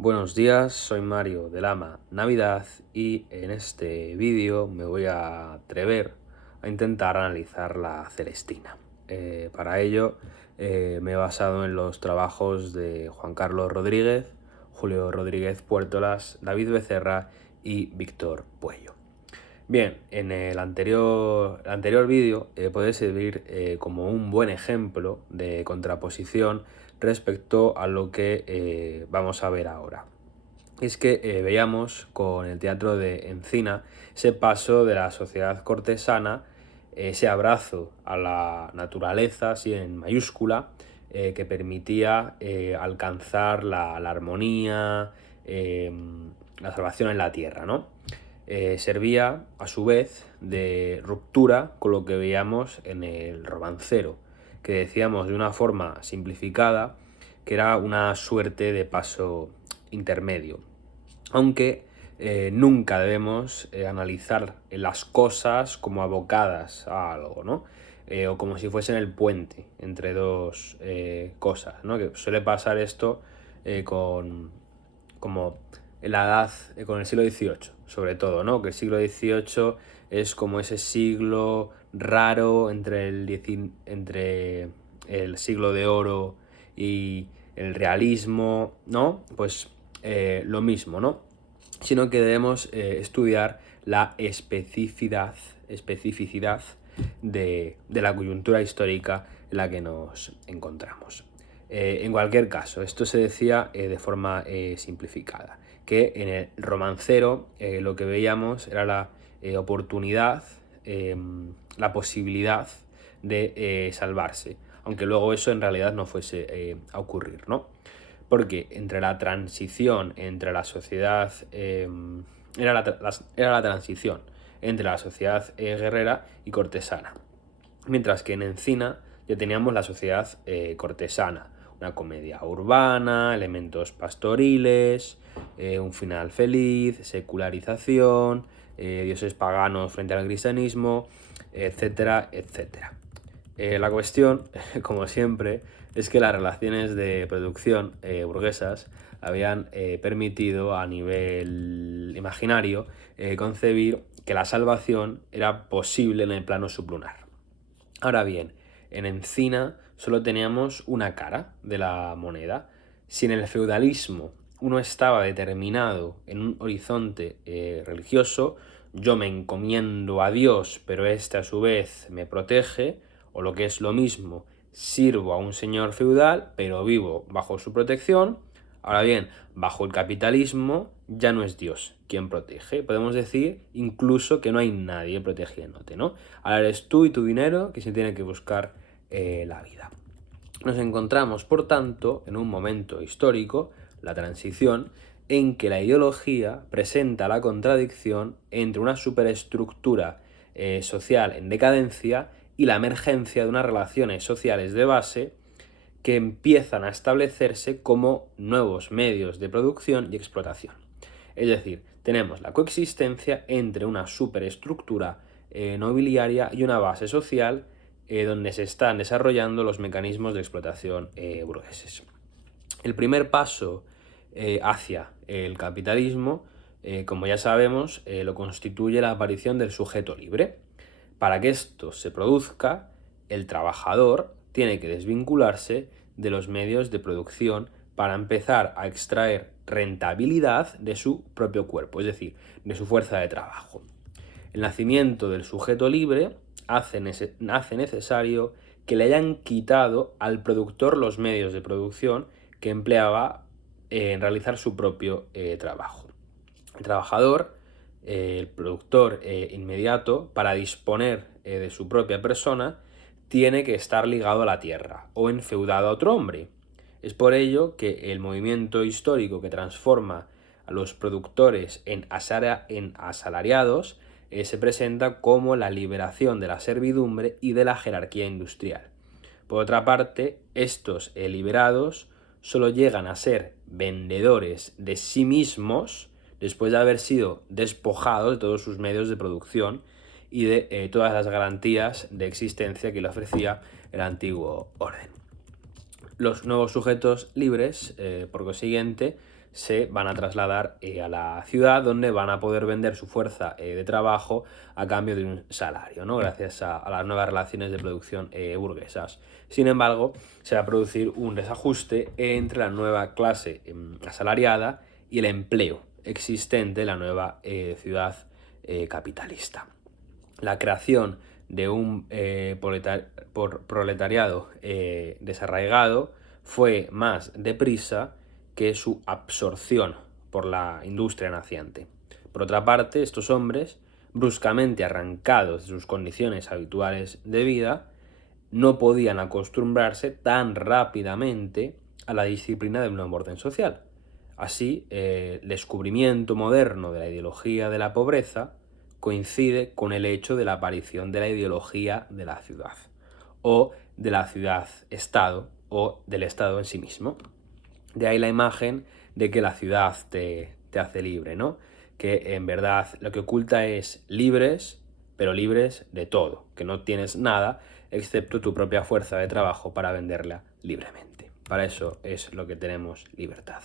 Buenos días, soy Mario de Lama Navidad y en este vídeo me voy a atrever a intentar analizar la Celestina. Para ello me he basado en los trabajos de Juan Carlos Rodríguez, Julio Rodríguez Puertolas, David Becerra y Víctor Puello. Bien, en el anterior vídeo puede servir como un buen ejemplo de contraposición respecto a lo que vamos a ver ahora. Es que veíamos con el teatro de Encina ese paso de la sociedad cortesana, ese abrazo a la naturaleza, así en mayúscula, que permitía alcanzar la armonía, la salvación en la tierra, ¿no? Servía a su vez de ruptura con lo que veíamos en el romancero, que decíamos de una forma simplificada que era una suerte de paso intermedio. Aunque nunca debemos analizar las cosas como abocadas a algo, ¿no? O como si fuesen el puente entre dos cosas, ¿no? Que suele pasar esto como en la edad, con el siglo XVIII, sobre todo, ¿no? Que el siglo XVIII es como ese siglo raro entre el siglo de oro y el realismo, ¿no? Pues lo mismo, ¿no? Sino que debemos estudiar la especificidad de la coyuntura histórica en la que nos encontramos. En cualquier caso, esto se decía de forma simplificada, que en el romancero lo que veíamos era la oportunidad, la posibilidad de salvarse, aunque luego eso en realidad no fuese a ocurrir, ¿no? Porque entre la transición entre la sociedad era la transición entre la sociedad guerrera y cortesana, mientras que en Encina ya teníamos la sociedad cortesana, una comedia urbana, elementos pastoriles, un final feliz, secularización, dioses paganos frente al cristianismo, etcétera, etcétera. La cuestión, como siempre, es que las relaciones de producción burguesas habían permitido a nivel imaginario concebir que la salvación era posible en el plano sublunar. Ahora bien, en Encina solo teníamos una cara de la moneda. Si en el feudalismo uno estaba determinado en un horizonte religioso, yo me encomiendo a Dios, pero éste a su vez me protege, o lo que es lo mismo, sirvo a un señor feudal, pero vivo bajo su protección. Ahora bien, bajo el capitalismo ya no es Dios quien protege. Podemos decir incluso que no hay nadie protegiéndote, ¿no? Ahora eres tú y tu dinero que se tiene que buscar la vida. Nos encontramos, por tanto, en un momento histórico, la transición, en que la ideología presenta la contradicción entre una superestructura social en decadencia y la emergencia de unas relaciones sociales de base que empiezan a establecerse como nuevos medios de producción y explotación. Es decir, tenemos la coexistencia entre una superestructura nobiliaria y una base social donde se están desarrollando los mecanismos de explotación burgueses. El primer paso hacia el capitalismo, como ya sabemos, lo constituye la aparición del sujeto libre. Para que esto se produzca, el trabajador tiene que desvincularse de los medios de producción para empezar a extraer rentabilidad de su propio cuerpo, es decir, de su fuerza de trabajo. El nacimiento del sujeto libre hace necesario que le hayan quitado al productor los medios de producción que empleaba en realizar su propio trabajo. El trabajador, el productor inmediato, para disponer de su propia persona, tiene que estar ligado a la tierra o enfeudado a otro hombre. Es por ello que el movimiento histórico que transforma a los productores en asalariados se presenta como la liberación de la servidumbre y de la jerarquía industrial. Por otra parte, estos liberados solo llegan a ser vendedores de sí mismos después de haber sido despojados de todos sus medios de producción y de todas las garantías de existencia que le ofrecía el antiguo orden. Los nuevos sujetos libres, por consiguiente, se van a trasladar a la ciudad, donde van a poder vender su fuerza de trabajo a cambio de un salario, ¿no? Gracias a las nuevas relaciones de producción burguesas. Sin embargo, se va a producir un desajuste entre la nueva clase asalariada y el empleo existente en la nueva ciudad capitalista. La creación de un proletariado desarraigado fue más deprisa que su absorción por la industria naciente. Por otra parte, estos hombres, bruscamente arrancados de sus condiciones habituales de vida, no podían acostumbrarse tan rápidamente a la disciplina del nuevo orden social. Así, el descubrimiento moderno de la ideología de la pobreza coincide con el hecho de la aparición de la ideología de la ciudad, o de la ciudad-estado, o del Estado en sí mismo. De ahí la imagen de que la ciudad te hace libre, ¿no? Que en verdad lo que oculta es libres, pero libres de todo, que no tienes nada excepto tu propia fuerza de trabajo para venderla libremente. Para eso es lo que tenemos libertad.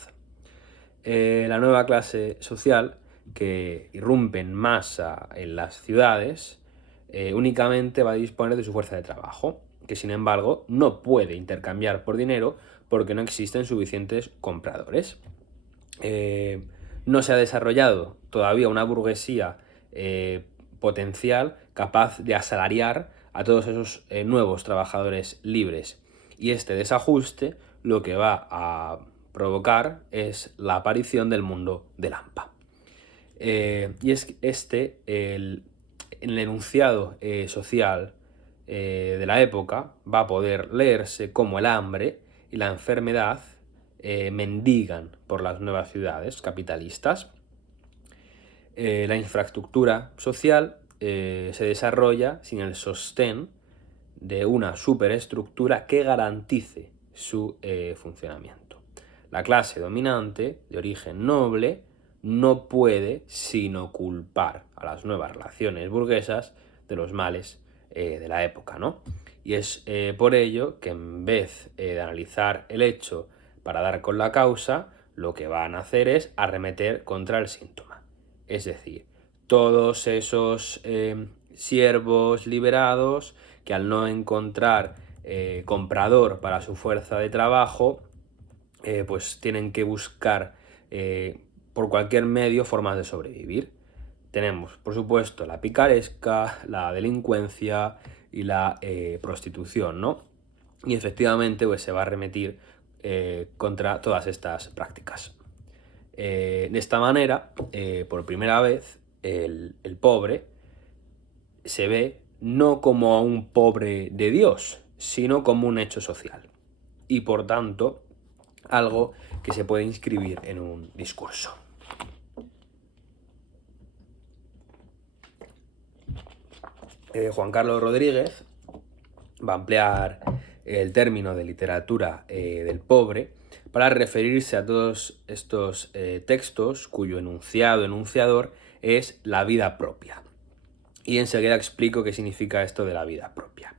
La nueva clase social que irrumpe en masa en las ciudades únicamente va a disponer de su fuerza de trabajo, que sin embargo no puede intercambiar por dinero porque no existen suficientes compradores. No se ha desarrollado todavía una burguesía potencial capaz de asalariar a todos esos nuevos trabajadores libres. Y este desajuste lo que va a provocar es la aparición del mundo del AMPA. Y es el enunciado social de la época va a poder leerse como el hambre y la enfermedad mendigan por las nuevas ciudades capitalistas. La infraestructura social se desarrolla sin el sostén de una superestructura que garantice su funcionamiento. La clase dominante, de origen noble, no puede sino culpar a las nuevas relaciones burguesas de los males de la época, ¿no? Y es por ello que en vez de analizar el hecho para dar con la causa, lo que van a hacer es arremeter contra el síntoma. Es decir, todos esos siervos liberados que al no encontrar comprador para su fuerza de trabajo, pues tienen que buscar por cualquier medio formas de sobrevivir. Tenemos, por supuesto, la picaresca, la delincuencia y la prostitución, ¿no? Y efectivamente pues, se va a arremetir contra todas estas prácticas. De esta manera, por primera vez, el pobre se ve no como un pobre de Dios, sino como un hecho social. Y por tanto, algo que se puede inscribir en un discurso. Juan Carlos Rodríguez va a emplear el término de literatura del pobre para referirse a todos estos textos cuyo enunciador es la vida propia. Y enseguida explico qué significa esto de la vida propia.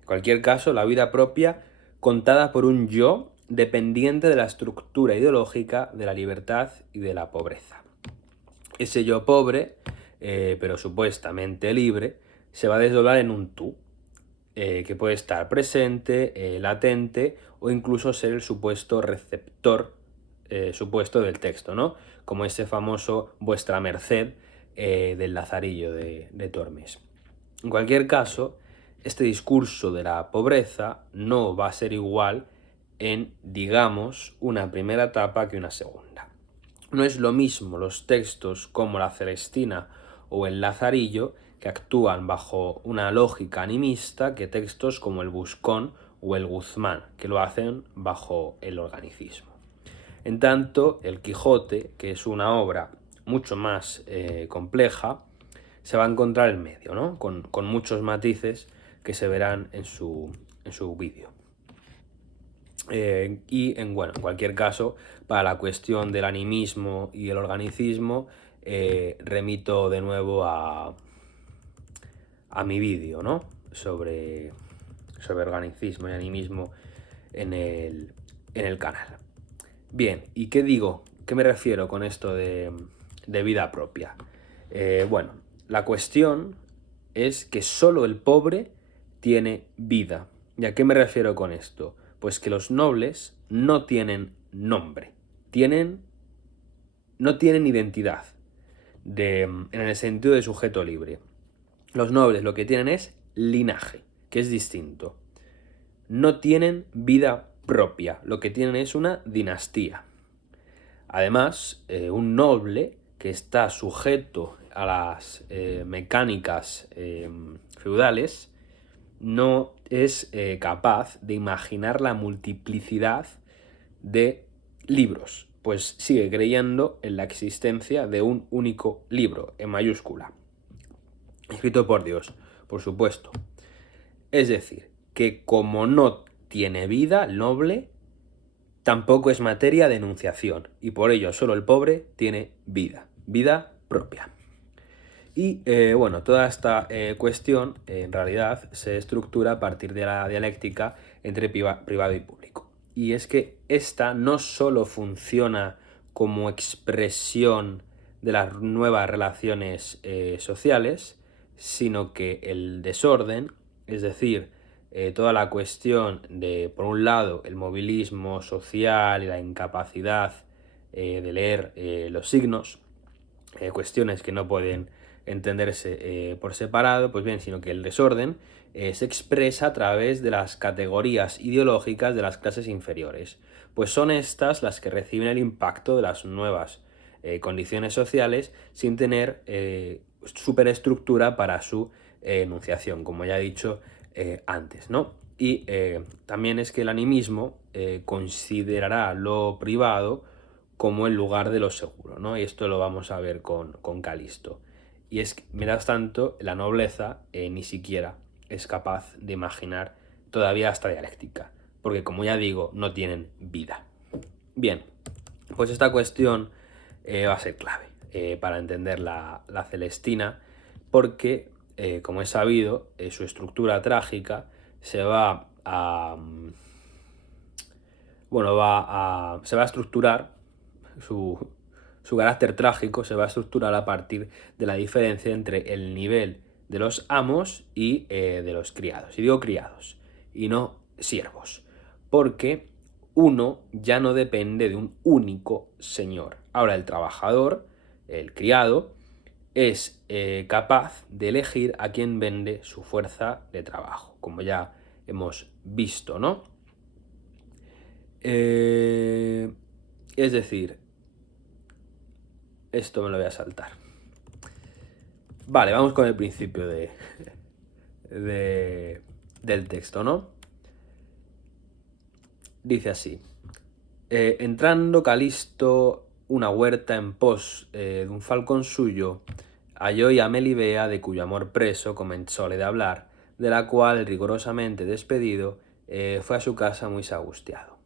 En cualquier caso, la vida propia contada por un yo dependiente de la estructura ideológica de la libertad y de la pobreza. Ese yo pobre, pero supuestamente libre, se va a desdoblar en un tú, que puede estar presente, latente o incluso ser el supuesto receptor supuesto del texto, ¿no? Como ese famoso vuestra merced del Lazarillo de Tormes. En cualquier caso, este discurso de la pobreza no va a ser igual en, digamos, una primera etapa que una segunda. No es lo mismo los textos como la Celestina o el Lazarillo, que actúan bajo una lógica animista, que textos como el Buscón o el Guzmán, que lo hacen bajo el organicismo. En tanto, el Quijote, que es una obra mucho más compleja, se va a encontrar en medio, ¿no? Con muchos matices que se verán en su vídeo. En cualquier caso, para la cuestión del animismo y el organicismo, remito de nuevo a mi vídeo, ¿no? sobre organicismo y animismo en el canal. Bien, ¿y qué digo ¿Qué me refiero con esto de vida propia? Bueno, la cuestión es que solo el pobre tiene vida. ¿Y a qué me refiero con esto? Pues que los nobles no tienen nombre, no tienen identidad en el sentido de sujeto libre. Los nobles lo que tienen es linaje, que es distinto. No tienen vida propia, lo que tienen es una dinastía. Además, un noble que está sujeto a las mecánicas feudales no es capaz de imaginar la multiplicidad de libros, pues sigue creyendo en la existencia de un único libro, en mayúscula, escrito por Dios, por supuesto. Es decir, que como no tiene vida el noble, tampoco es materia de enunciación, y por ello solo el pobre tiene vida propia. Y bueno, toda esta cuestión en realidad se estructura a partir de la dialéctica entre privado y público. Y es que esta no solo funciona como expresión de las nuevas relaciones sociales, sino que el desorden, es decir, toda la cuestión de, por un lado, el movilismo social y la incapacidad de leer los signos, cuestiones que no pueden entenderse por separado, pues bien, sino que el desorden se expresa a través de las categorías ideológicas de las clases inferiores, pues son estas las que reciben el impacto de las nuevas condiciones sociales sin tener superestructura para su enunciación, como ya he dicho antes, ¿no? Y también es que el animismo considerará lo privado como el lugar de lo seguro, ¿no? Y esto lo vamos a ver con Calisto. Y es que, mientras tanto, la nobleza ni siquiera es capaz de imaginar todavía esta dialéctica, porque como ya digo, no tienen vida. Bien, pues esta cuestión va a ser clave para entender la Celestina, porque, como es sabido, su estructura trágica se va a... Bueno, se va a estructurar, su carácter trágico se va a estructurar a partir de la diferencia entre el nivel de los amos y de los criados. Y digo criados, y no siervos, porque uno ya no depende de un único señor. Ahora el trabajador, el criado, es capaz de elegir a quién vende su fuerza de trabajo, como ya hemos visto, ¿no? Es decir, esto me lo voy a saltar. Vale, vamos con el principio del texto, ¿no? Dice así. Entrando Calisto una huerta en pos de un falcón suyo, halló y a Melibea, de cuyo amor preso comenzóle de hablar, de la cual, rigorosamente despedido, fue a su casa muy angustiado.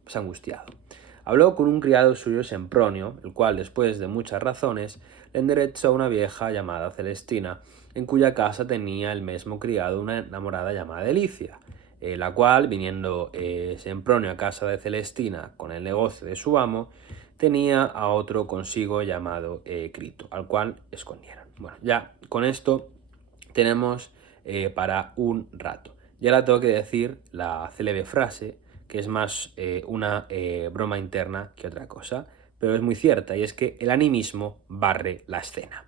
Habló con un criado suyo, Sempronio, el cual, después de muchas razones, le enderezó a una vieja llamada Celestina, en cuya casa tenía el mismo criado una enamorada llamada Delicia, la cual, viniendo Sempronio a casa de Celestina con el negocio de su amo, tenía a otro consigo llamado Crito, al cual escondieron. Bueno, ya con esto tenemos para un rato. Y ahora tengo que decir la célebre frase, que es más una broma interna que otra cosa, pero es muy cierta, y es que el animismo barre la escena.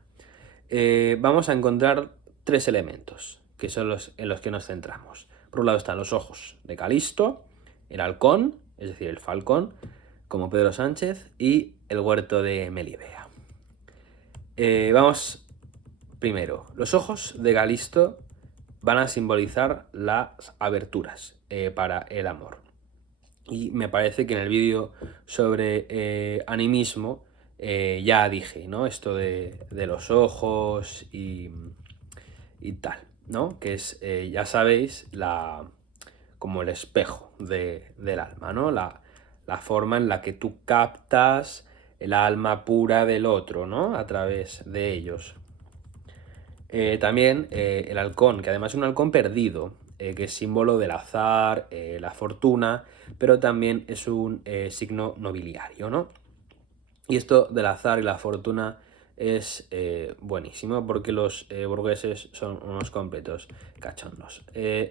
Vamos a encontrar tres elementos, que son los en los que nos centramos. Por un lado están los ojos de Calisto, el halcón, es decir, el falcón, como Pedro Sánchez, y el huerto de Melibea. Vamos primero. Los ojos de Calisto van a simbolizar las aberturas para el amor. Y me parece que en el vídeo sobre animismo ya dije, ¿no? Esto de los ojos y tal, ¿no? Que es, ya sabéis, como el espejo del alma, ¿no? La forma en la que tú captas el alma pura del otro, ¿no? A través de ellos. También el halcón, que además es un halcón perdido, que es símbolo del azar, la fortuna, pero también es un signo nobiliario, ¿no? Y esto del azar y la fortuna es buenísimo porque los burgueses son unos completos cachondos.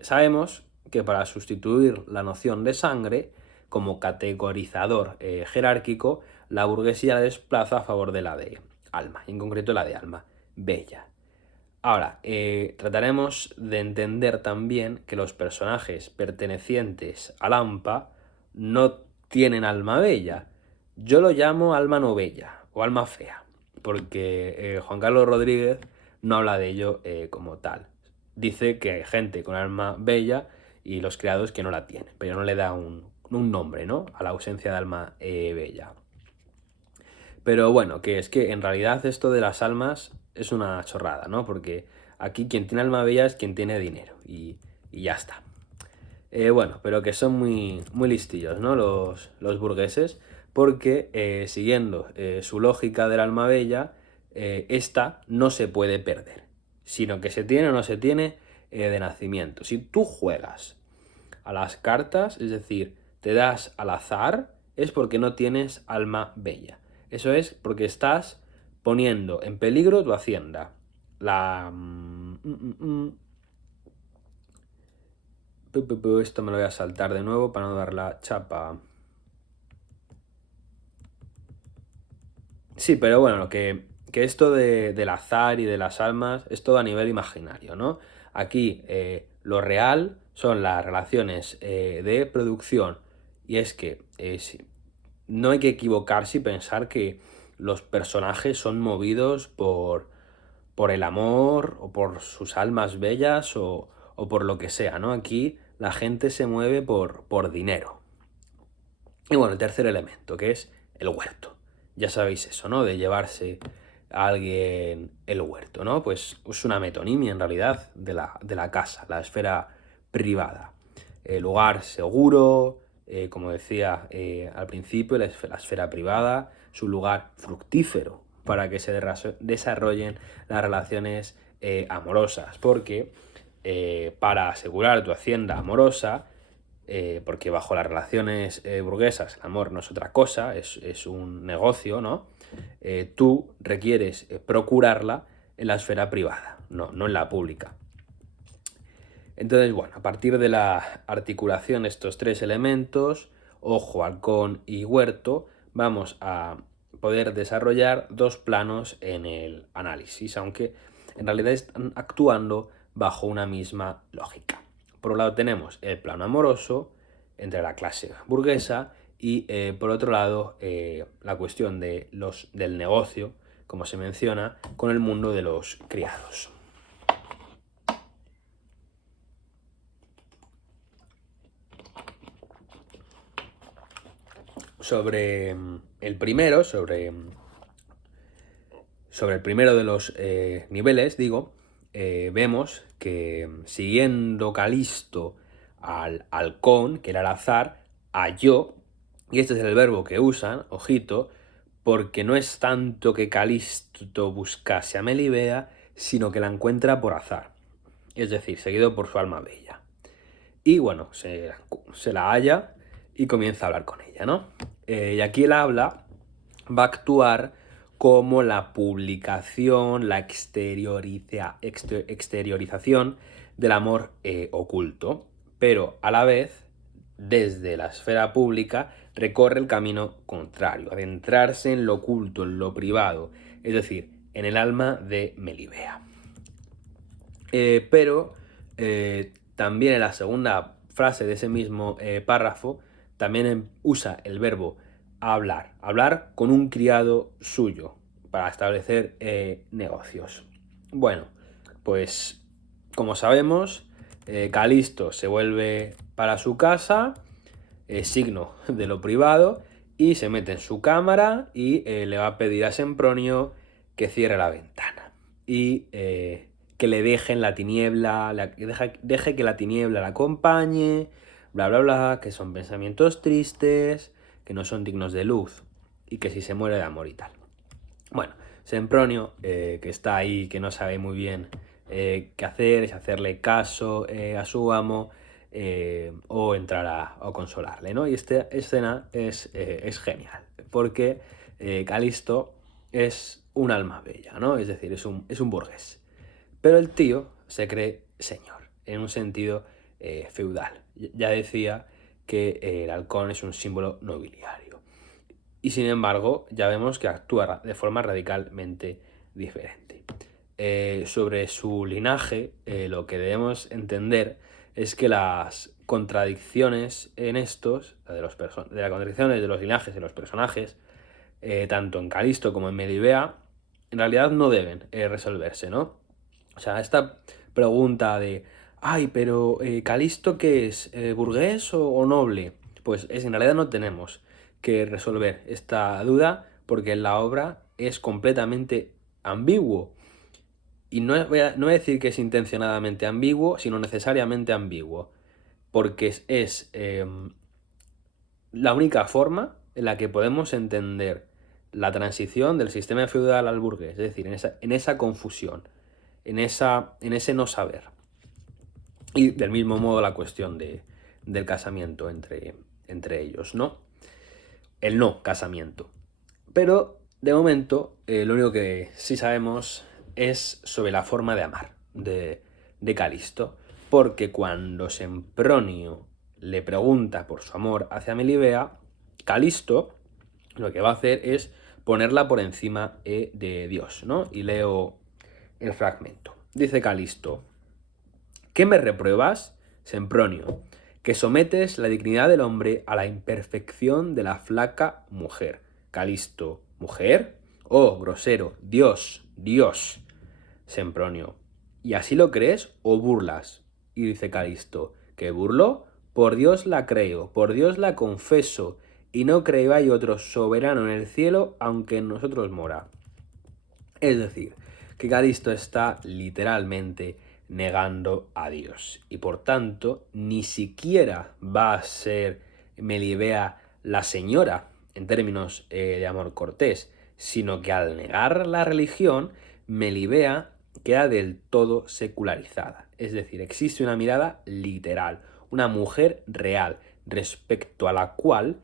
Sabemos que para sustituir la noción de sangre como categorizador jerárquico, la burguesía la desplaza a favor de la de alma, en concreto la de alma bella. Ahora, trataremos de entender también que los personajes pertenecientes al AMPA no tienen alma bella. Yo lo llamo alma no bella o alma fea, porque Juan Carlos Rodríguez no habla de ello como tal. Dice que hay gente con alma bella y los creados que no la tienen, pero no le da un nombre, ¿no?, a la ausencia de alma bella. Pero bueno, que es que en realidad esto de las almas es una chorrada, ¿no? Porque aquí quien tiene alma bella es quien tiene dinero y ya está. Bueno, pero que son muy, muy listillos, ¿no? Los burgueses, porque siguiendo su lógica del alma bella, esta no se puede perder, sino que se tiene o no se tiene de nacimiento. Si tú juegas a las cartas, es decir, te das al azar, es porque no tienes alma bella. Eso es porque estás poniendo en peligro tu hacienda. Esto me lo voy a saltar de nuevo para no dar la chapa. Sí, pero bueno, que esto del azar y de las almas es todo a nivel imaginario, ¿no? Aquí lo real son las relaciones de producción, y es que no hay que equivocarse y pensar que los personajes son movidos por el amor o por sus almas bellas o por lo que sea, ¿no? Aquí la gente se mueve por dinero. Y bueno, el tercer elemento, que es el huerto. Ya sabéis eso, ¿no? De llevarse a alguien el huerto, ¿no? Pues es una metonimia en realidad de la casa, la esfera privada. El lugar seguro, como decía al principio, la esfera privada, es un lugar fructífero para que se desarrollen las relaciones amorosas, porque para asegurar tu hacienda amorosa, porque bajo las relaciones burguesas el amor no es otra cosa, es un negocio, ¿no? Tú requieres procurarla en la esfera privada, no en la pública. Entonces, bueno, a partir de la articulación de estos tres elementos, ojo, halcón y huerto, vamos a poder desarrollar dos planos en el análisis, aunque en realidad están actuando bajo una misma lógica. Por un lado tenemos el plano amoroso entre la clase burguesa y por otro lado la cuestión del negocio, como se menciona, con el mundo de los criados. Sobre el primero, sobre el primero de los niveles, digo, vemos que siguiendo Calisto al halcón, que era el azar, halló, y este es el verbo que usan, ojito, porque no es tanto que Calisto buscase a Melibea, sino que la encuentra por azar, es decir, seguido por su alma bella. Y bueno, se la halla y comienza a hablar con ella, ¿no? Y aquí el habla va a actuar como la publicación, la exteriorización del amor oculto, pero a la vez, desde la esfera pública, recorre el camino contrario, adentrarse en lo oculto, en lo privado, es decir, en el alma de Melibea. Pero también en la segunda frase de ese mismo párrafo, también usa el verbo hablar con un criado suyo para establecer negocios. Bueno, pues como sabemos, Calisto se vuelve para su casa, signo de lo privado, y se mete en su cámara y le va a pedir a Sempronio que cierre la ventana y que le dejen la tiniebla, deje que la tiniebla la acompañe, bla bla bla, que son pensamientos tristes, que no son dignos de luz y que si se muere de amor y tal. Bueno, Sempronio, que está ahí, que no sabe muy bien qué hacer, es hacerle caso a su amo o entrar a consolarle, ¿no? Y esta escena es genial, porque Calisto es un alma bella, ¿no? Es decir, es un burgués. Pero el tío se cree señor, en un sentido feudal. Ya decía que el halcón es un símbolo nobiliario. Y sin embargo, ya vemos que actúa de forma radicalmente diferente. Sobre su linaje, lo que debemos entender es que las contradicciones en estos, de las contradicciones de los linajes de los personajes, tanto en Calisto como en Melibea, en realidad no deben resolverse, ¿no? O sea, esta pregunta de, ay, pero ¿Calisto qué es? ¿Burgués o noble? Pues en realidad no tenemos que resolver esta duda porque en la obra es completamente ambiguo. Y no voy a decir que es intencionadamente ambiguo, sino necesariamente ambiguo. Porque es la única forma en la que podemos entender la transición del sistema feudal al burgués. Es decir, en esa confusión, en ese no saber. Y del mismo modo la cuestión del casamiento entre ellos, ¿no? El no casamiento. Pero, de momento, lo único que sí sabemos es sobre la forma de amar de Calisto. Porque cuando Sempronio le pregunta por su amor hacia Melibea, Calisto lo que va a hacer es ponerla por encima de Dios, ¿no? Y leo el fragmento. Dice Calisto: ¿qué me repruebas, Sempronio? Que sometes la dignidad del hombre a la imperfección de la flaca mujer. Calisto: ¿mujer? Oh, grosero, Dios, Dios. Sempronio: ¿y así lo crees o burlas? Y dice Calisto: ¿qué burlo? Por Dios la creo, por Dios la confeso, y no creo hay otro soberano en el cielo, aunque en nosotros mora. Es decir, que Calisto está literalmente negando a Dios. Y por tanto, ni siquiera va a ser Melibea la señora en términos de amor cortés, sino que al negar la religión, Melibea queda del todo secularizada. Es decir, existe una mirada literal, una mujer real, respecto a la cual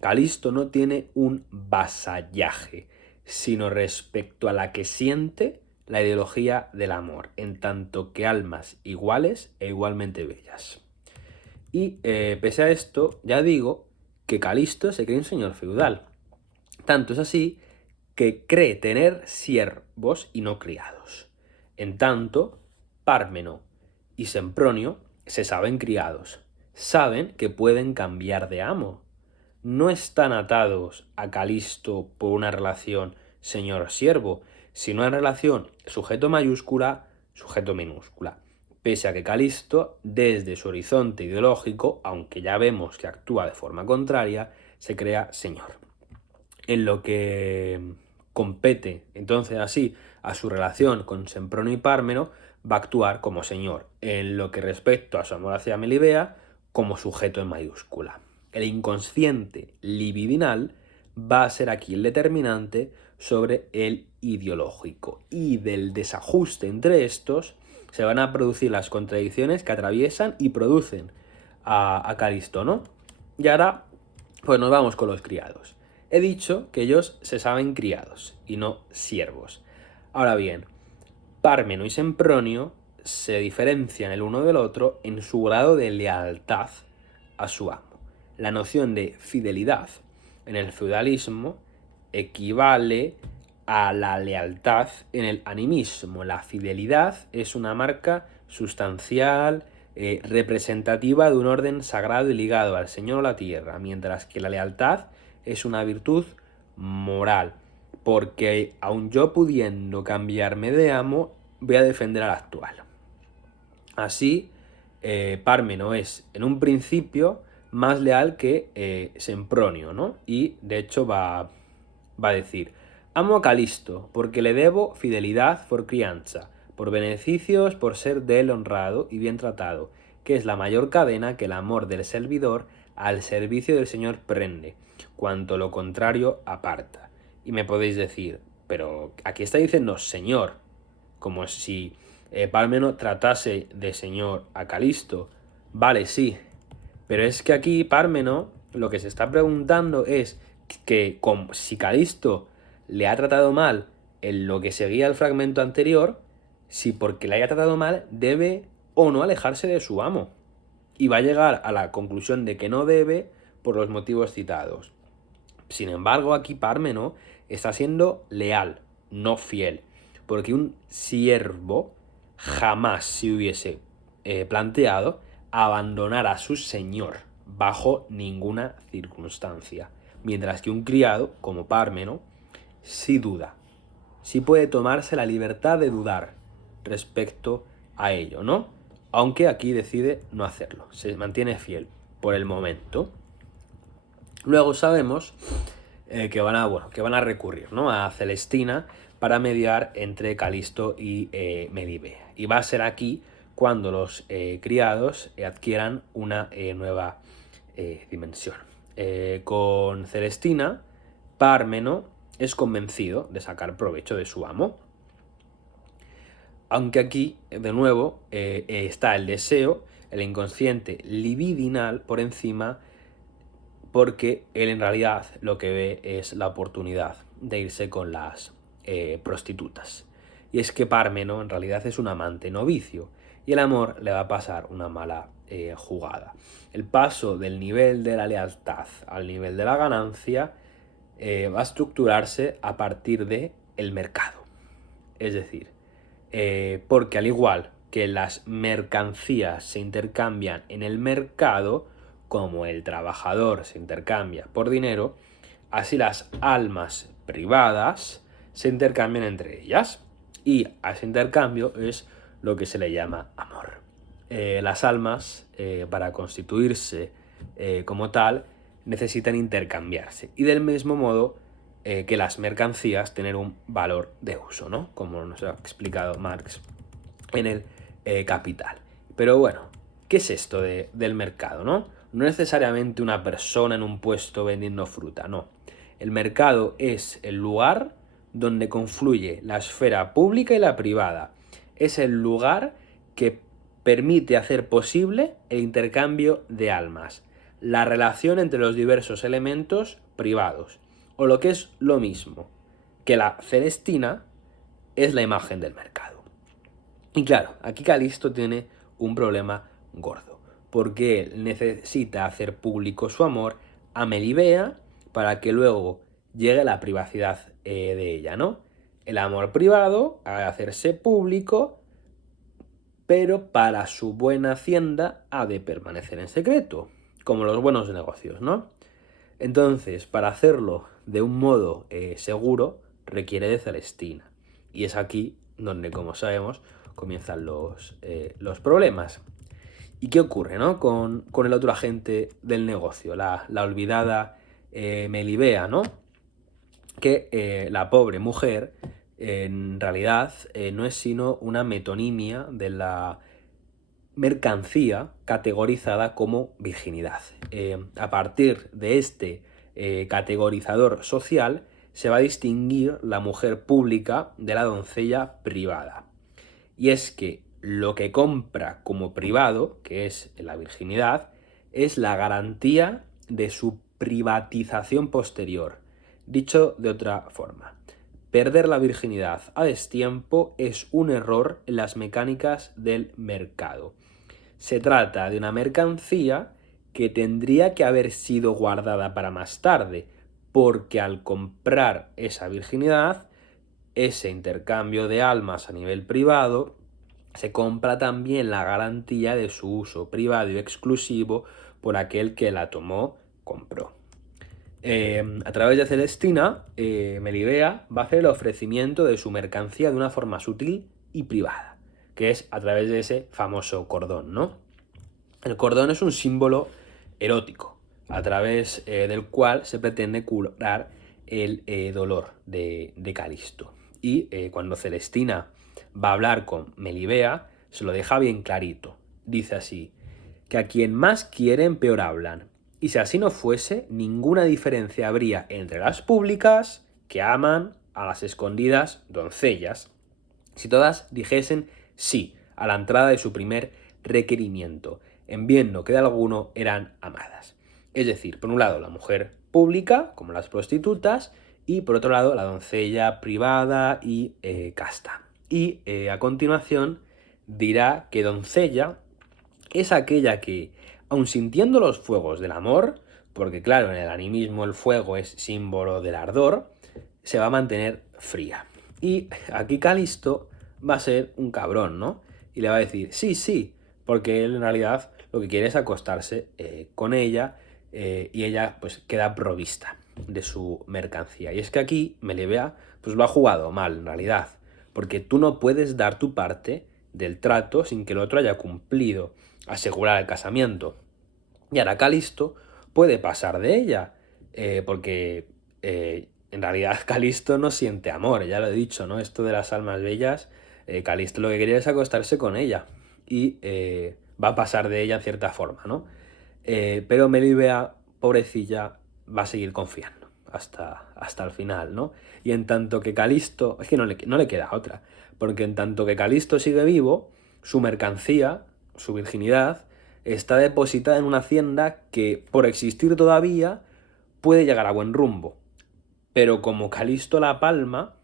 Calisto no tiene un vasallaje, sino respecto a la que siente la ideología del amor, en tanto que almas iguales e igualmente bellas. Y pese a esto, ya digo que Calisto se cree un señor feudal. Tanto es así que cree tener siervos y no criados. En tanto, Pármeno y Sempronio se saben criados, saben que pueden cambiar de amo. No están atados a Calisto por una relación señor-siervo, sino una relación sujeto mayúscula, sujeto minúscula. Pese a que Calisto, desde su horizonte ideológico, aunque ya vemos que actúa de forma contraria, se crea señor. En lo que compete entonces así a su relación con Sempronio y Pármeno, va a actuar como señor. En lo que respecta a su amor hacia Melibea, como sujeto en mayúscula. El inconsciente libidinal va a ser aquí el determinante sobre el ideológico. Y del desajuste entre estos se van a producir las contradicciones que atraviesan y producen a Calisto, ¿no? Y ahora, pues nos vamos con los criados. He dicho que ellos se saben criados y no siervos. Ahora bien, Pármeno y Sempronio se diferencian el uno del otro en su grado de lealtad a su amo. La noción de fidelidad en el feudalismo equivale a la lealtad en el animismo. La fidelidad es una marca sustancial, representativa de un orden sagrado y ligado al Señor o la tierra, mientras que la lealtad es una virtud moral, porque aun yo pudiendo cambiarme de amo, voy a defender al actual. Así, Pármeno es en un principio más leal que Sempronio, ¿no? Y de hecho va a decir: amo a Calisto porque le debo fidelidad por crianza, por beneficios, por ser de él honrado y bien tratado, que es la mayor cadena que el amor del servidor al servicio del Señor prende, cuanto lo contrario aparta. Y me podéis decir, pero aquí está diciendo Señor, como si Pármeno tratase de señor a Calisto. Vale, sí, pero es que aquí Pármeno lo que se está preguntando es que si Calisto le ha tratado mal en lo que seguía el fragmento anterior, si porque le haya tratado mal debe o no alejarse de su amo. Y va a llegar a la conclusión de que no debe por los motivos citados. Sin embargo, aquí Pármeno está siendo leal, no fiel, porque un siervo jamás se hubiese planteado abandonar a su señor bajo ninguna circunstancia, mientras que un criado, como Pármeno, sí duda, sí puede tomarse la libertad de dudar respecto a ello, ¿no? Aunque aquí decide no hacerlo, se mantiene fiel por el momento. Luego sabemos que van a recurrir, ¿no?, a Celestina para mediar entre Calisto y Melibea. Y va a ser aquí cuando los criados adquieran una nueva dimensión. Con Celestina, Pármeno es convencido de sacar provecho de su amo. Aunque aquí, de nuevo, está el deseo, el inconsciente libidinal por encima, porque él en realidad lo que ve es la oportunidad de irse con las prostitutas. Y es que Pármeno en realidad es un amante novicio y el amor le va a pasar una mala jugada. El paso del nivel de la lealtad al nivel de la ganancia va a estructurarse a partir de el mercado. Es decir, porque al igual que las mercancías se intercambian en el mercado, como el trabajador se intercambia por dinero, así las almas privadas se intercambian entre ellas. Y a ese intercambio es lo que se le llama amor. Las almas, para constituirse como tal, necesitan intercambiarse. Y del mismo modo que las mercancías tener un valor de uso, ¿no?, como nos ha explicado Marx en el Capital. Pero bueno, ¿qué es esto del mercado, no? No necesariamente una persona en un puesto vendiendo fruta, no. El mercado es el lugar donde confluye la esfera pública y la privada. Es el lugar que permite hacer posible el intercambio de almas, la relación entre los diversos elementos privados, o lo que es lo mismo, que la Celestina es la imagen del mercado. Y claro, aquí Calisto tiene un problema gordo, porque él necesita hacer público su amor a Melibea para que luego llegue la privacidad de ella, ¿no? El amor privado ha de hacerse público, pero para su buena hacienda ha de permanecer en secreto, como los buenos negocios, ¿no? Entonces, para hacerlo de un modo seguro, requiere de Celestina. Y es aquí donde, como sabemos, comienzan los problemas. ¿Y qué ocurre, no?, con el otro agente del negocio, la olvidada Melibea, ¿no? Que la pobre mujer en realidad no es sino una metonimia de la mercancía categorizada como virginidad. A partir de este categorizador social se va a distinguir la mujer pública de la doncella privada. Y es que lo que compra como privado, que es la virginidad, es la garantía de su privatización posterior. Dicho de otra forma, perder la virginidad a destiempo es un error en las mecánicas del mercado. Se trata de una mercancía que tendría que haber sido guardada para más tarde, porque al comprar esa virginidad, ese intercambio de almas a nivel privado, se compra también la garantía de su uso privado y exclusivo por aquel que la compró. A través de Celestina, Melibea va a hacer el ofrecimiento de su mercancía de una forma sutil y privada, que es a través de ese famoso cordón, ¿no? El cordón es un símbolo erótico, a través del cual se pretende curar el dolor de Calisto. Y cuando Celestina va a hablar con Melibea, se lo deja bien clarito. Dice así, que a quien más quieren peor hablan. Y si así no fuese, ninguna diferencia habría entre las públicas, que aman, a las escondidas doncellas, si todas dijesen sí a la entrada de su primer requerimiento, en viendo que de alguno eran amadas. Es decir, por un lado, la mujer pública, como las prostitutas, y por otro lado la doncella privada y casta. Y a continuación dirá que doncella es aquella que, aun sintiendo los fuegos del amor, porque claro, en el animismo el fuego es símbolo del ardor, se va a mantener fría. Y aquí Calisto va a ser un cabrón, ¿no? Y le va a decir, sí, sí, porque él en realidad lo que quiere es acostarse con ella y ella pues queda provista de su mercancía. Y es que aquí Melibea pues lo ha jugado mal en realidad, porque tú no puedes dar tu parte del trato sin que el otro haya cumplido, asegurar el casamiento. Y ahora Calisto puede pasar de ella, porque en realidad Calisto no siente amor, ya lo he dicho, ¿no? Esto de las almas bellas, Calisto lo que quería es acostarse con ella y va a pasar de ella en cierta forma, ¿no? Pero Melibea, pobrecilla, va a seguir confiando hasta el final, ¿no? Y en tanto que Calisto, es que no le queda otra, porque en tanto que Calisto sigue vivo, su mercancía, su virginidad, está depositada en una hacienda que, por existir todavía, puede llegar a buen rumbo. Pero como Calisto la palma,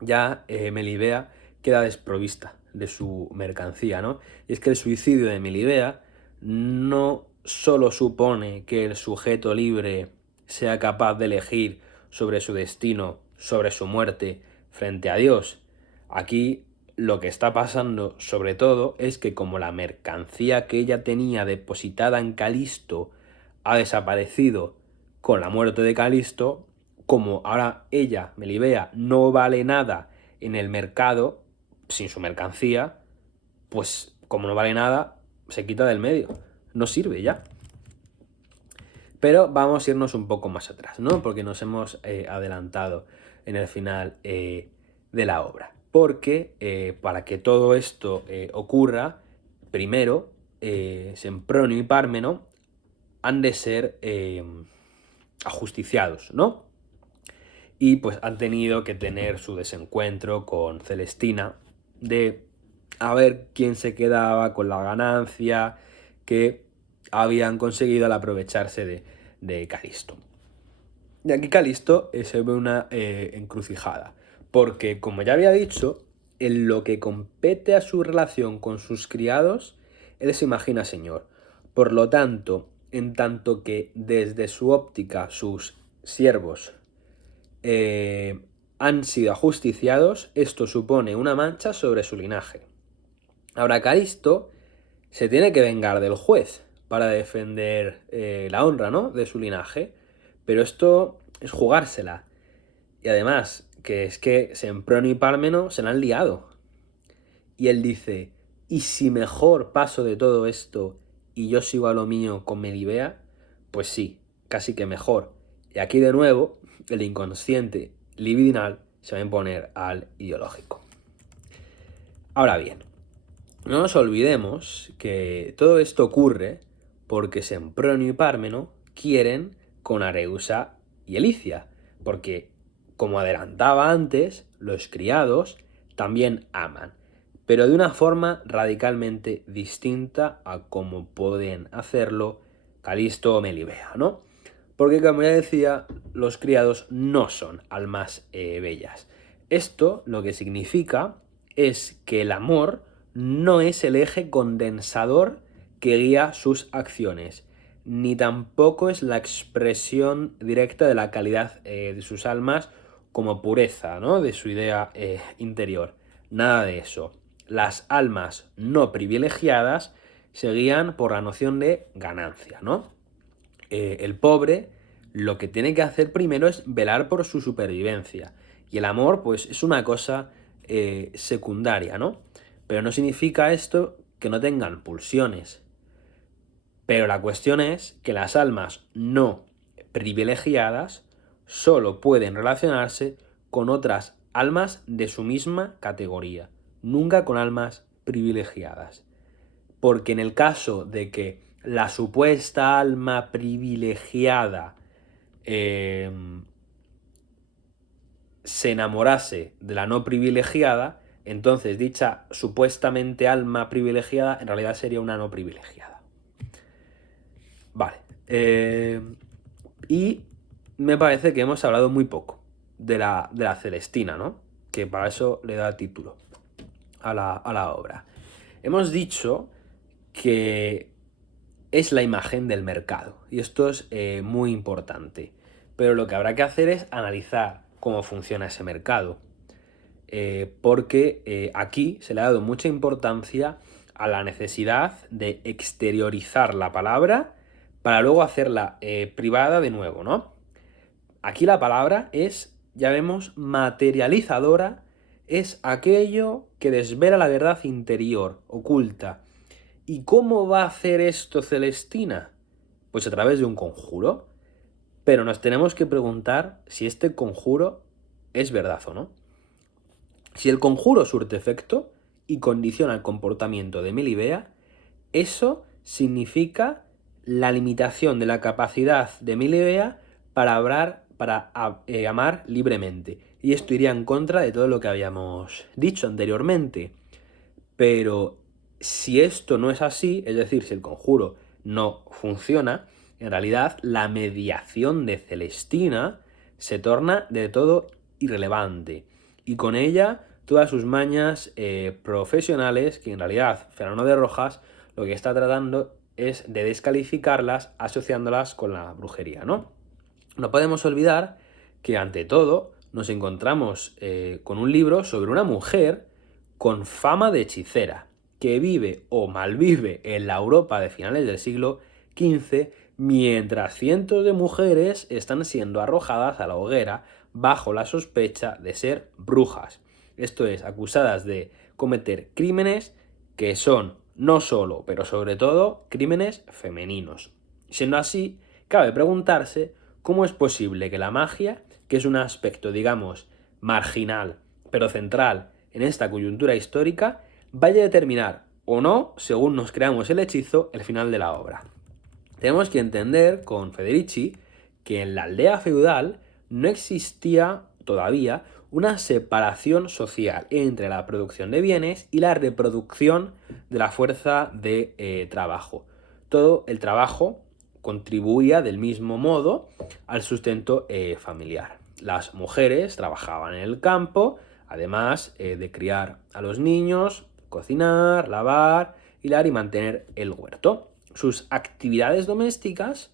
ya Melibea queda desprovista de su mercancía, ¿no? Y es que el suicidio de Melibea no solo supone que el sujeto libre sea capaz de elegir sobre su destino, sobre su muerte, frente a Dios. Aquí lo que está pasando sobre todo es que como la mercancía que ella tenía depositada en Calisto ha desaparecido con la muerte de Calisto, como ahora ella, Melibea, no vale nada en el mercado sin su mercancía, pues como no vale nada, se quita del medio, no sirve ya. Pero vamos a irnos un poco más atrás, ¿no? Porque nos hemos adelantado en el final de la obra. Porque para que todo esto ocurra, primero, Sempronio y Pármeno han de ser ajusticiados, ¿no? Y pues han tenido que tener su desencuentro con Celestina de a ver quién se quedaba con la ganancia que habían conseguido al aprovecharse de Calisto. Y aquí Calisto se ve una encrucijada, porque como ya había dicho, en lo que compete a su relación con sus criados, él se imagina señor. Por lo tanto, en tanto que desde su óptica sus siervos han sido ajusticiados, esto supone una mancha sobre su linaje. Ahora Calisto se tiene que vengar del juez para defender la honra, ¿no?, de su linaje, pero esto es jugársela. Y además, que es que Sempronio y Pármeno se la han liado. Y él dice, ¿y si mejor paso de todo esto y yo sigo a lo mío con Melibea? Pues sí, casi que mejor. Y aquí de nuevo, el inconsciente libidinal se va a imponer al ideológico. Ahora bien, no nos olvidemos que todo esto ocurre porque Sempronio y Pármeno quieren con Areusa y Elicia, porque, como adelantaba antes, los criados también aman, pero de una forma radicalmente distinta a como pueden hacerlo Calisto o Melibea, ¿no? Porque, como ya decía, los criados no son almas bellas. Esto lo que significa es que el amor no es el eje condensador que guía sus acciones, ni tampoco es la expresión directa de la calidad de sus almas como pureza, ¿no?, de su idea interior. Nada de eso. Las almas no privilegiadas se guían por la noción de ganancia, ¿no? El pobre lo que tiene que hacer primero es velar por su supervivencia. Y el amor, pues, es una cosa secundaria, ¿no? Pero no significa esto que no tengan pulsiones. Pero la cuestión es que las almas no privilegiadas solo pueden relacionarse con otras almas de su misma categoría, nunca con almas privilegiadas. Porque en el caso de que la supuesta alma privilegiada se enamorase de la no privilegiada, entonces dicha supuestamente alma privilegiada en realidad sería una no privilegiada. Vale, Y me parece que hemos hablado muy poco de la Celestina, ¿no? Que para eso le da título a la obra. Hemos dicho que es la imagen del mercado, y esto es muy importante. Pero lo que habrá que hacer es analizar cómo funciona ese mercado. Porque aquí se le ha dado mucha importancia a la necesidad de exteriorizar la palabra para luego hacerla privada de nuevo, ¿no? Aquí la palabra es, ya vemos, materializadora, es aquello que desvela la verdad interior, oculta. ¿Y cómo va a hacer esto Celestina? Pues a través de un conjuro. Pero nos tenemos que preguntar si este conjuro es verdad o no. Si el conjuro surte efecto y condiciona el comportamiento de Melibea, eso significa la limitación de la capacidad de Melibea para amar libremente. Y esto iría en contra de todo lo que habíamos dicho anteriormente. Pero si esto no es así, es decir, si el conjuro no funciona, en realidad la mediación de Celestina se torna de todo irrelevante. Y con ella todas sus mañas profesionales, que en realidad Fernando de Rojas lo que está tratando es de descalificarlas asociándolas con la brujería, ¿no? No podemos olvidar que ante todo nos encontramos con un libro sobre una mujer con fama de hechicera, que vive o malvive en la Europa de finales del siglo XV, mientras cientos de mujeres están siendo arrojadas a la hoguera bajo la sospecha de ser brujas. Esto es, acusadas de cometer crímenes que son no solo, pero sobre todo, crímenes femeninos. Siendo así, cabe preguntarse cómo es posible que la magia, que es un aspecto, digamos, marginal, pero central en esta coyuntura histórica, vaya a determinar o no, según nos creamos el hechizo, el final de la obra. Tenemos que entender con Federici que en la aldea feudal no existía todavía una separación social entre la producción de bienes y la reproducción de la fuerza de trabajo. Todo el trabajo contribuía del mismo modo al sustento familiar. Las mujeres trabajaban en el campo, además de criar a los niños, cocinar, lavar, hilar y mantener el huerto. Sus actividades domésticas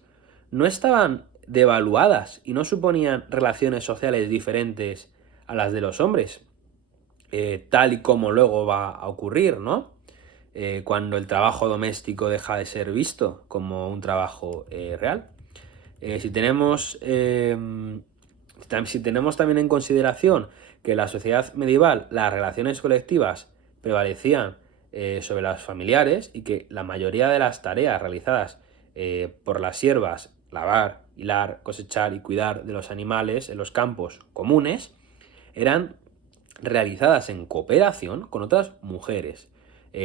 no estaban devaluadas y no suponían relaciones sociales diferentes a las de los hombres, tal y como luego va a ocurrir, ¿no? Cuando el trabajo doméstico deja de ser visto como un trabajo real. Si tenemos también en consideración que en la sociedad medieval las relaciones colectivas prevalecían sobre las familiares y que la mayoría de las tareas realizadas por las siervas, lavar, hilar, cosechar y cuidar de los animales en los campos comunes, eran realizadas en cooperación con otras mujeres.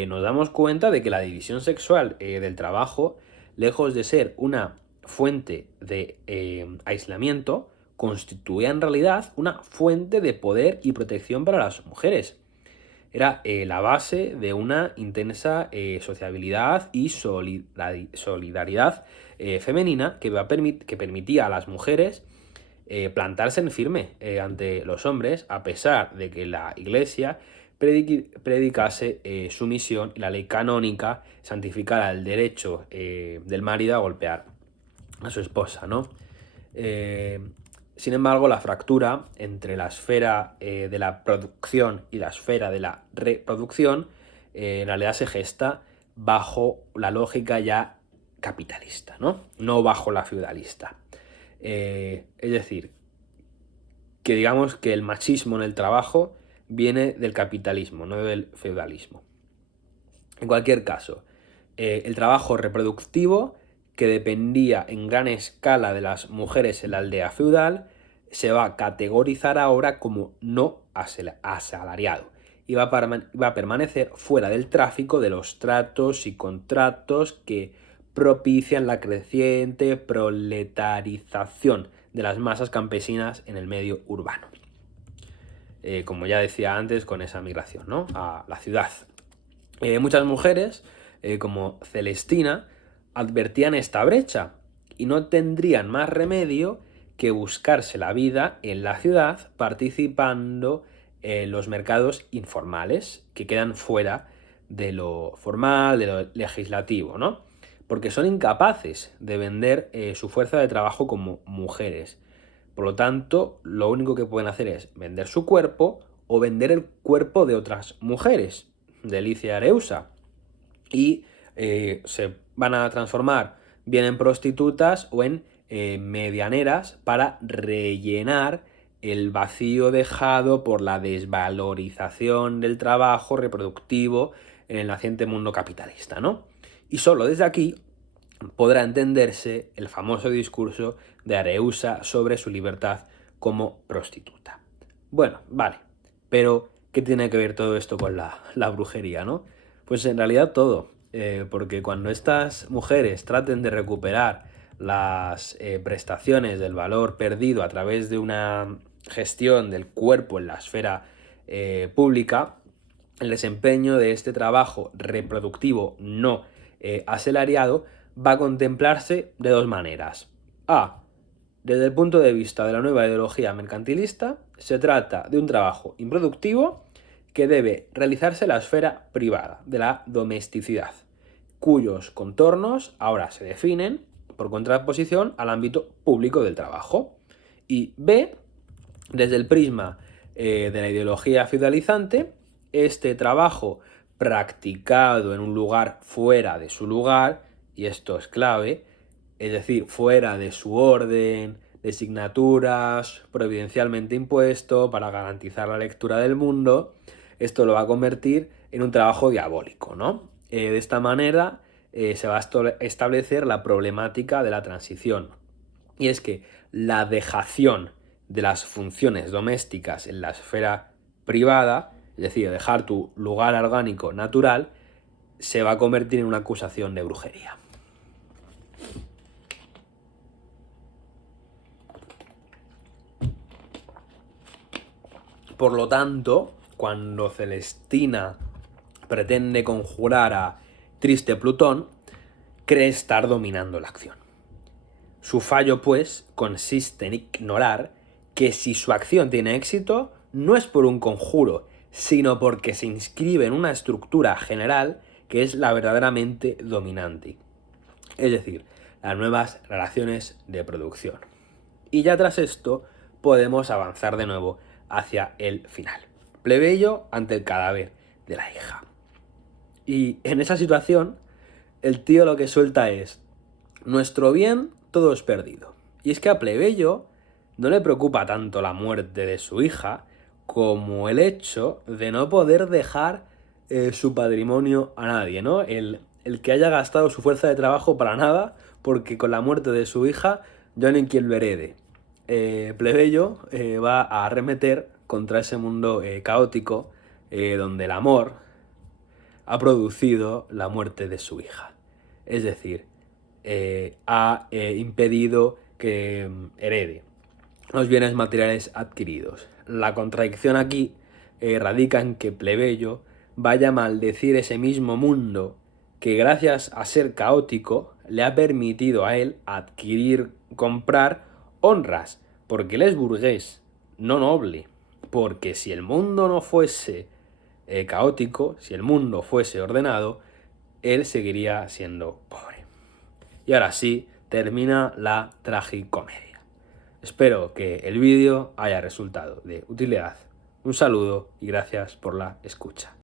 Nos damos cuenta de que la división sexual del trabajo, lejos de ser una fuente de aislamiento, constituía en realidad una fuente de poder y protección para las mujeres. Era la base de una intensa sociabilidad y solidaridad femenina que permitía a las mujeres plantarse en firme ante los hombres, a pesar de que la Iglesia predicase sumisión y la ley canónica santificara el derecho del marido a golpear a su esposa, ¿no? Sin embargo, la fractura entre la esfera de la producción y la esfera de la reproducción en realidad se gesta bajo la lógica ya capitalista, no bajo la feudalista. Es decir, que digamos que el machismo en el trabajo viene del capitalismo, no del feudalismo. En cualquier caso, el trabajo reproductivo, que dependía en gran escala de las mujeres en la aldea feudal, se va a categorizar ahora como no asalariado y va a permanecer fuera del tráfico de los tratos y contratos que propician la creciente proletarización de las masas campesinas en el medio urbano. Como ya decía antes, con esa migración, ¿no?, a la ciudad. Muchas mujeres, como Celestina, advertían esta brecha y no tendrían más remedio que buscarse la vida en la ciudad participando en los mercados informales que quedan fuera de lo formal, de lo legislativo, ¿no? Porque son incapaces de vender su fuerza de trabajo como mujeres. Por lo tanto, lo único que pueden hacer es vender su cuerpo o vender el cuerpo de otras mujeres, de Licia Areusa, y se van a transformar bien en prostitutas o en medianeras para rellenar el vacío dejado por la desvalorización del trabajo reproductivo en el naciente mundo capitalista, ¿no? Y solo desde aquí podrá entenderse el famoso discurso de Areusa sobre su libertad como prostituta. Bueno, vale, pero ¿qué tiene que ver todo esto con la brujería, no? Pues en realidad todo, porque cuando estas mujeres traten de recuperar las prestaciones del valor perdido a través de una gestión del cuerpo en la esfera pública, el desempeño de este trabajo reproductivo no asalariado va a contemplarse de dos maneras. A. Desde el punto de vista de la nueva ideología mercantilista, se trata de un trabajo improductivo que debe realizarse en la esfera privada de la domesticidad, cuyos contornos ahora se definen por contraposición al ámbito público del trabajo. Y B. Desde el prisma de la ideología feudalizante, este trabajo practicado en un lugar fuera de su lugar, y esto es clave, es decir, fuera de su orden, de asignaturas, providencialmente impuesto para garantizar la lectura del mundo, esto lo va a convertir en un trabajo diabólico, ¿no? De esta manera se va a establecer la problemática de la transición. Y es que la dejación de las funciones domésticas en la esfera privada, es decir, dejar tu lugar orgánico natural, se va a convertir en una acusación de brujería. Por lo tanto, cuando Celestina pretende conjurar a triste Plutón, cree estar dominando la acción. Su fallo, pues, consiste en ignorar que si su acción tiene éxito, no es por un conjuro, sino porque se inscribe en una estructura general que es la verdaderamente dominante. Es decir, las nuevas relaciones de producción. Y ya tras esto, podemos avanzar de nuevo hacia el final. Plebeyo ante el cadáver de la hija. Y en esa situación, el tío lo que suelta es: nuestro bien, todo es perdido. Y es que a Plebeyo no le preocupa tanto la muerte de su hija como el hecho de no poder dejar su patrimonio a nadie, ¿no? El que haya gastado su fuerza de trabajo para nada, porque con la muerte de su hija ya no hay quien lo herede. Plebeyo va a arremeter contra ese mundo caótico donde el amor ha producido la muerte de su hija. Es decir, ha impedido que herede los bienes materiales adquiridos. La contradicción aquí radica en que Plebeyo vaya a maldecir ese mismo mundo que, gracias a ser caótico, le ha permitido a él adquirir, comprar honras, porque él es burgués, no noble. Porque si el mundo no fuese caótico, si el mundo fuese ordenado, él seguiría siendo pobre. Y ahora sí, termina la tragicomedia. Espero que el vídeo haya resultado de utilidad. Un saludo y gracias por la escucha.